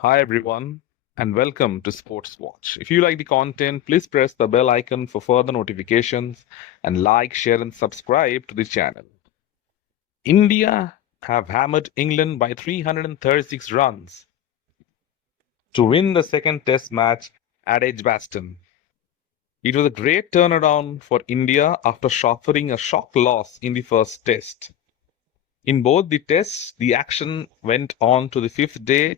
Hi everyone, and welcome to Sports Watch. If you like the content, please press the bell icon for further notifications and like, share, and subscribe to the channel. India have hammered England by 336 runs to win the second test match at Edgbaston. It was a great turnaround for India after suffering a shock loss in the first test. In both the tests, the action went on to the fifth day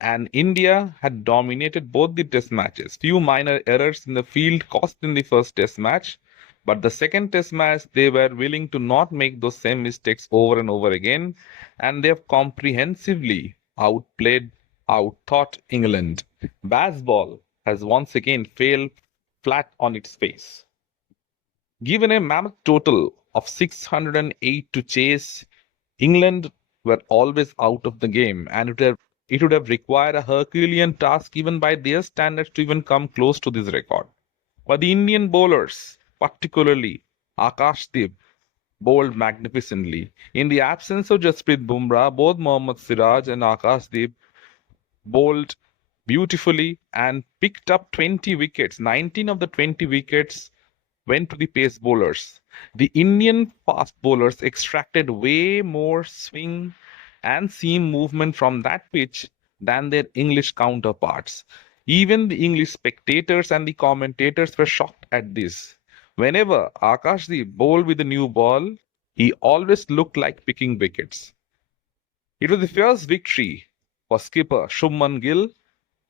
and India had dominated both the test matches. Few minor errors in the field cost in the first test match, but the second test match they were willing to not make those same mistakes over and over again, and they have comprehensively outplayed, outthought England. Baseball has once again failed flat on its face. Given a mammoth total of 608 to chase, England were always out of the game, and it would have required a Herculean task even by their standards to even come close to this record. But the Indian bowlers, particularly Akashdeep, bowled magnificently. In the absence of Jasprit Bumrah, both Mohammad Siraj and Akashdeep bowled beautifully and picked up 20 wickets. 19 of the 20 wickets went to the pace bowlers. The Indian fast bowlers extracted way more swing and seam movement from that pitch than their English counterparts. Even the English spectators and the commentators were shocked at this. Whenever Akashdeep bowled with a new ball, he always looked like picking wickets. It was the first victory for skipper Shubhman Gill,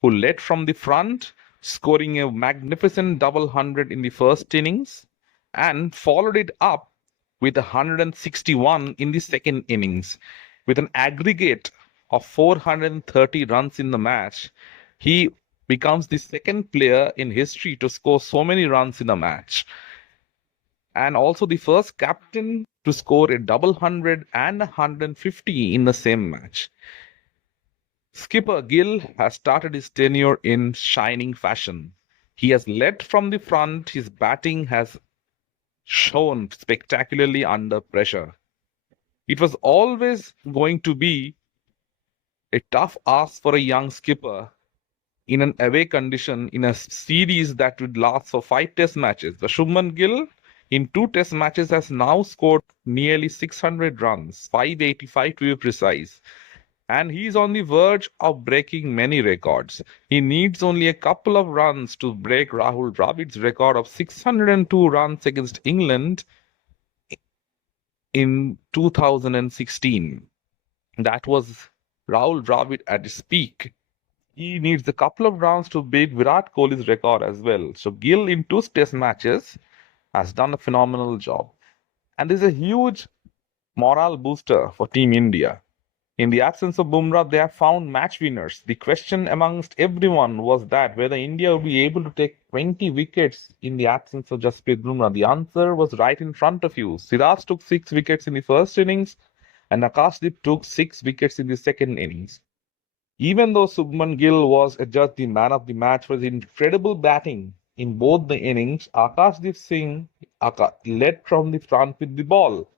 who led from the front, scoring a magnificent double hundred in the first innings and followed it up with 161 in the second innings. With an aggregate of 430 runs in the match, he becomes the second player in history to score so many runs in a match, and also the first captain to score a double hundred and 150 in the same match. Skipper Gill has started his tenure in shining fashion. He has led from the front, his batting has shone spectacularly under pressure. It was always going to be a tough ask for a young skipper in an away condition in a series that would last for 5 test matches. The Shubman Gill in 2 test matches has now scored nearly 600 runs, 585 to be precise. And he's on the verge of breaking many records. He needs only a couple of runs to break Rahul Dravid's record of 602 runs against England in 2016. That was Rahul Dravid at his peak. He needs a couple of rounds to beat Virat Kohli's record as well. So Gill in 2 test matches has done a phenomenal job. And this is a huge morale booster for Team India. In the absence of Bumrah, they have found match winners. The question amongst everyone was that whether India would be able to take 20 wickets in the absence of Jasprit Bumrah. The answer was right in front of you. Siraj took 6 wickets in the first innings, and Akashdeep took 6 wickets in the second innings. Even though Shubman Gill was adjudged the man of the match for his incredible batting in both the innings, Akashdeep Singh led from the front with the ball,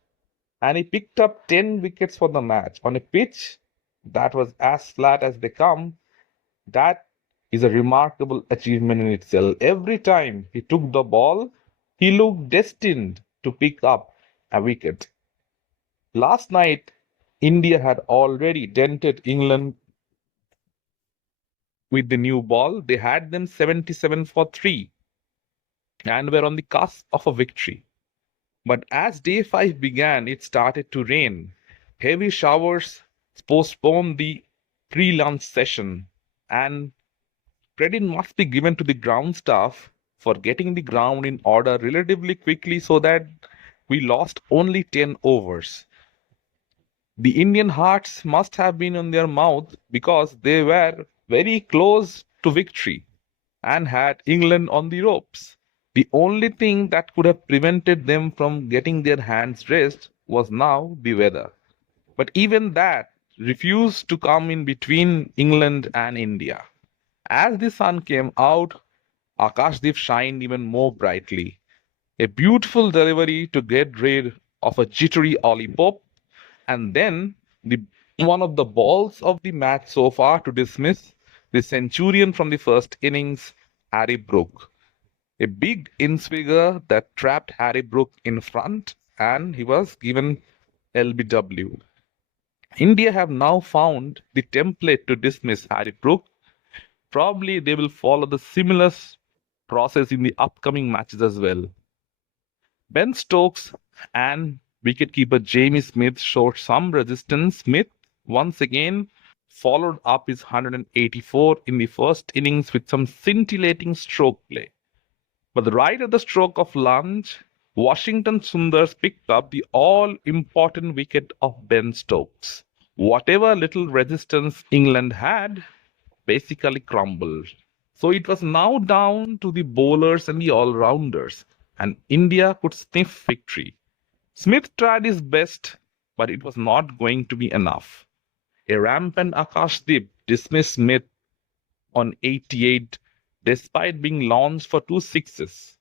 and he picked up 10 wickets for the match on a pitch that was as flat as they come. That is a remarkable achievement in itself. Every time he took the ball, he looked destined to pick up a wicket. Last night, India had already dented England with the new ball. They had them 77 for 3 and were on the cusp of a victory. But as day 5 began, it started to rain. Heavy showers postponed the pre-lunch session, and credit must be given to the ground staff for getting the ground in order relatively quickly so that we lost only 10 overs. The Indian hearts must have been on their mouth because they were very close to victory and had England on the ropes. The only thing that could have prevented them from getting their hands raised was now the weather. But even that refused to come in between England and India. As the sun came out, Akashdeep shined even more brightly. A beautiful delivery to get rid of a jittery Ollie Pope, and then the one of the balls of the match so far to dismiss the centurion from the first innings, Harry Brook. A big in swigger that trapped Harry Brook in front, and he was given LBW. India have now found the template to dismiss Harry Brook. Probably they will follow the similar process in the upcoming matches as well. Ben Stokes and wicketkeeper Jamie Smith showed some resistance. Smith once again followed up his 184 in the first innings with some scintillating stroke play. But right at the stroke of lunch, Washington Sundars picked up the all-important wicket of Ben Stokes. Whatever little resistance England had basically crumbled. So it was now down to the bowlers and the all-rounders, and India could sniff victory. Smith tried his best, but it was not going to be enough. A rampant Akashdeep dismissed Smith on 88 despite being launched for 2 sixes.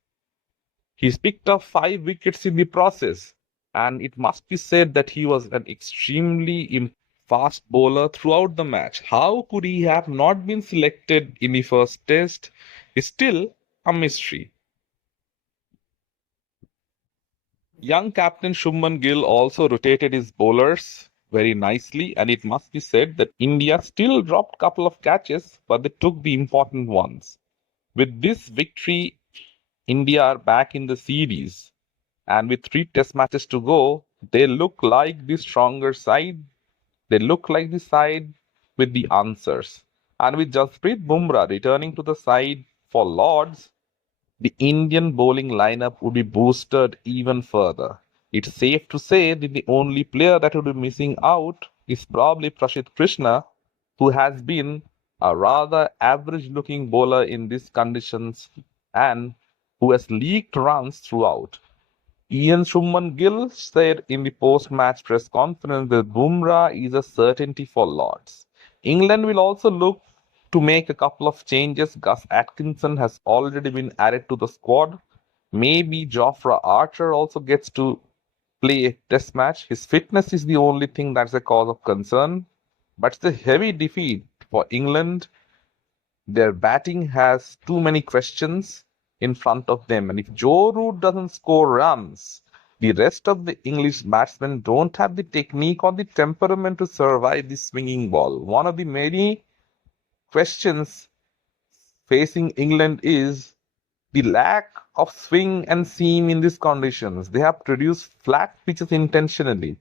He's picked up 5 wickets in the process, and it must be said that he was an extremely fast bowler throughout the match. How could he have not been selected in the first test is still a mystery. Young captain Shubhman Gill also rotated his bowlers very nicely, and it must be said that India still dropped a couple of catches, but they took the important ones. With this victory, India are back in the series, and with 3 test matches to go, they look like the stronger side. They look like the side with the answers. And with Jasprit Bumrah returning to the side for Lords, the Indian bowling lineup would be boosted even further. It's safe to say that the only player that would be missing out is probably Prashid Krishna, who has been a rather average looking bowler in these conditions and who has leaked runs throughout. Ian Shubhman Gill said in the post-match press conference that Bumrah is a certainty for Lords. England will also look to make a couple of changes. Gus Atkinson has already been added to the squad. Maybe Jofra Archer also gets to play a test match. His fitness is the only thing that's a cause of concern. But it's a heavy defeat for England. Their batting has too many questions in front of them. And if Joe Root doesn't score runs, the rest of the English batsmen don't have the technique or the temperament to survive the swinging ball. One of the many questions facing England is the lack of swing and seam in these conditions. They have produced flat pitches intentionally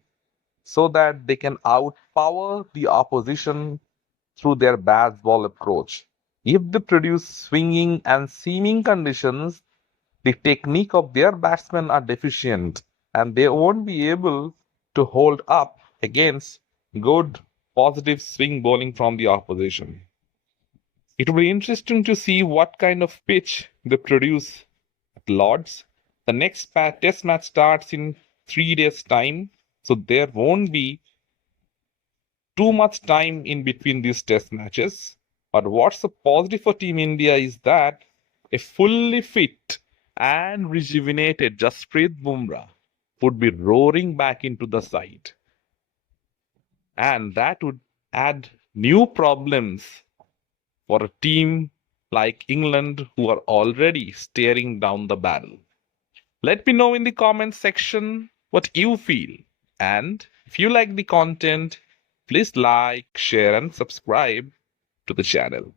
so that they can outpower the opposition through their bad ball approach. If they produce swinging and seaming conditions, the technique of their batsmen are deficient and they won't be able to hold up against good positive swing bowling from the opposition. It will be interesting to see what kind of pitch they produce at Lords. The next test match starts in 3 days' time, so there won't be too much time in between these test matches. But what's the positive for Team India is that a fully fit and rejuvenated Jasprit Bumrah would be roaring back into the side. And that would add new problems for a team like England who are already staring down the barrel. Let me know in the comments section what you feel. And if you like the content, please like, share, and subscribe to the channel.